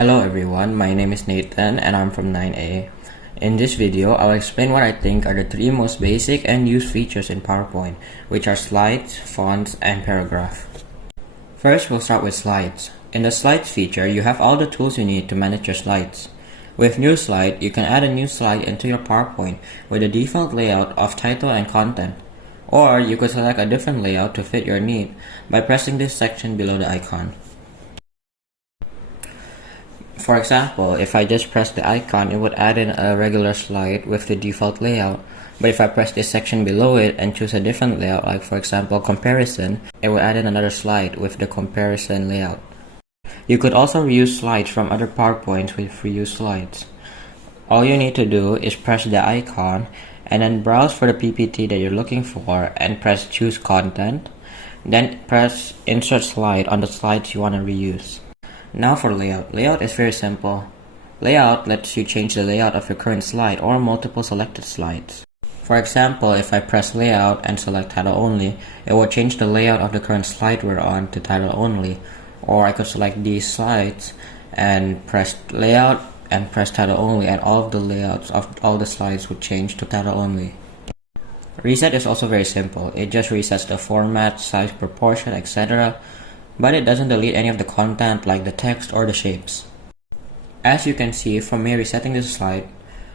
Hello everyone, my name is Nathan and I'm from 9A. In this video, I'll explain what I think are the three most basic and used features in PowerPoint, which are slides, fonts, and paragraph. First, we'll start with slides. In the slides feature, you have all the tools you need to manage your slides. With new slide, you can add a new slide into your PowerPoint with a default layout of title and content. Or you could select a different layout to fit your need by pressing this section below the icon. For example, if I just press the icon, it would add in a regular slide with the default layout. But if I press this section below it and choose a different layout, like for example comparison, it will add in another slide with the comparison layout. You could also reuse slides from other PowerPoints with reuse slides. All you need to do is press the icon and then browse for the PPT that you're looking for and press choose content. Then press insert slide on the slides you want to reuse. Now for layout. Layout is very simple. Layout lets you change the layout of your current slide or multiple selected slides. For example, if I press layout and select title only, it will change the layout of the current slide we're on to title only. Or I could select these slides and press layout and press title only, and all of the layouts of all the slides would change to title only. Reset is also very simple. It just resets the format, size, proportion, etc. But it doesn't delete any of the content like the text or the shapes. As you can see from me resetting this slide,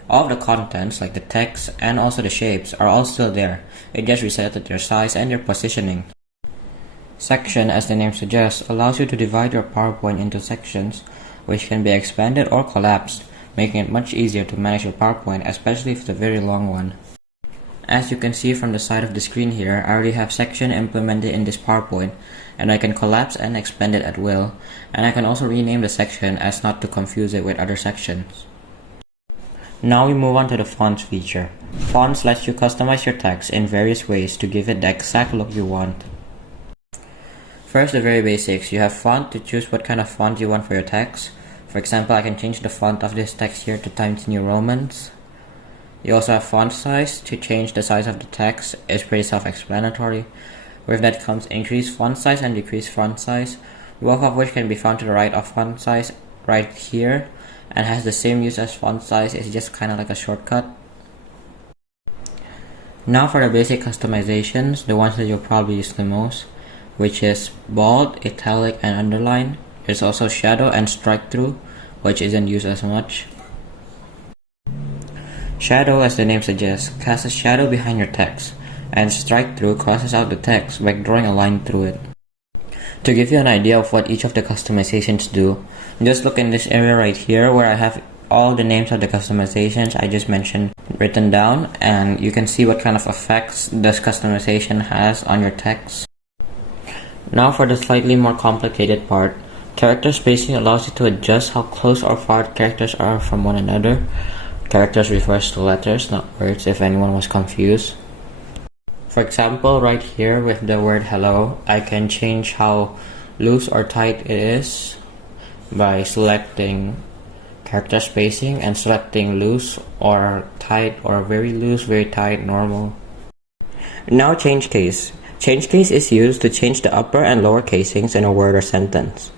all of the contents like the text and also the shapes are all still there. It just resetted their size and their positioning. Section, as the name suggests, allows you to divide your PowerPoint into sections which can be expanded or collapsed, making it much easier to manage your PowerPoint, especially if it's a very long one. As you can see from the side of the screen here, I already have section implemented in this PowerPoint, and I can collapse and expand it at will, and I can also rename the section as not to confuse it with other sections. Now we move on to the fonts feature. Fonts lets you customize your text in various ways to give it the exact look you want. First, the very basics. You have font to choose what kind of font you want for your text. For example, I can change the font of this text here to Times New Romans. You also have font size to change the size of the text. It's pretty self-explanatory. With that comes increased font size and decreased font size, both of which can be found to the right of font size right here, and has the same use as font size. It's just kind of like a shortcut. Now for the basic customizations, the ones that you'll probably use the most, which is bold, italic, and underline. There's also shadow and strike through, which isn't used as much. Shadow, as the name suggests, casts a shadow behind your text, and strike through crosses out the text by drawing a line through it. To give you an idea of what each of the customizations do, just look in this area right here where I have all the names of the customizations I just mentioned written down, and you can see what kind of effects this customization has on your text. Now for the slightly more complicated part. Character spacing allows you to adjust how close or far characters are from one another. Characters refers to letters, not words, if anyone was confused. For example, right here with the word hello, I can change how loose or tight it is by selecting character spacing and selecting loose or tight or very loose, very tight, normal. Now change case. Change case is used to change the upper and lower casings in a word or sentence.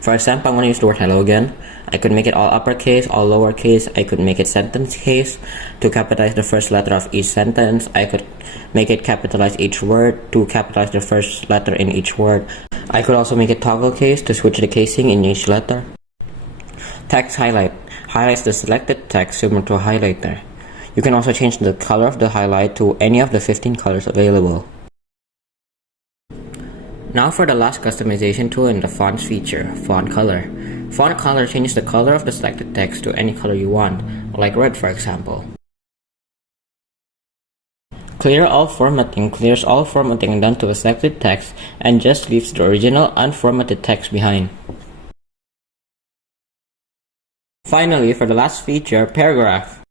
For example, I'm going to use the word hello again. I could make it all uppercase, all lowercase. I could make it sentence case to capitalize the first letter of each sentence. I could make it capitalize each word to capitalize the first letter in each word. I could also make it toggle case to switch the casing in each letter. Text highlight highlights the selected text similar to a highlighter. You can also change the color of the highlight to any of the 15 colors available. Now for the last customization tool in the fonts feature, font color. Font color changes the color of the selected text to any color you want, like red for example. Clear all formatting clears all formatting done to a selected text and just leaves the original unformatted text behind. Finally, for the last feature, paragraph.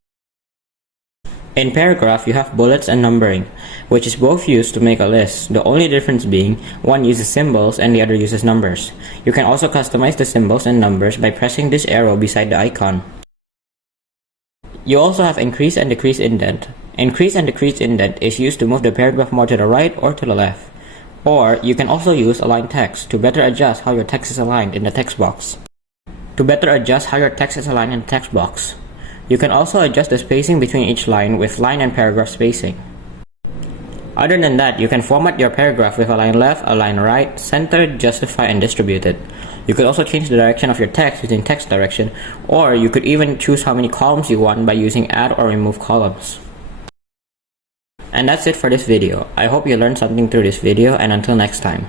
In paragraph, you have bullets and numbering, which is both used to make a list, the only difference being one uses symbols and the other uses numbers. You can also customize the symbols and numbers by pressing this arrow beside the icon. You also have increase and decrease indent. Increase and decrease indent is used to move the paragraph more to the right or to the left. Or you can also use align text to better adjust how your text is aligned in the text box. to better adjust how your text is aligned in the text box. You can also adjust the spacing between each line with line and paragraph spacing. Other than that, you can format your paragraph with align left, align right, centered, justify, and distributed. You could also change the direction of your text using text direction, or you could even choose how many columns you want by using add or remove columns. And that's it for this video. I hope you learned something through this video, and until next time.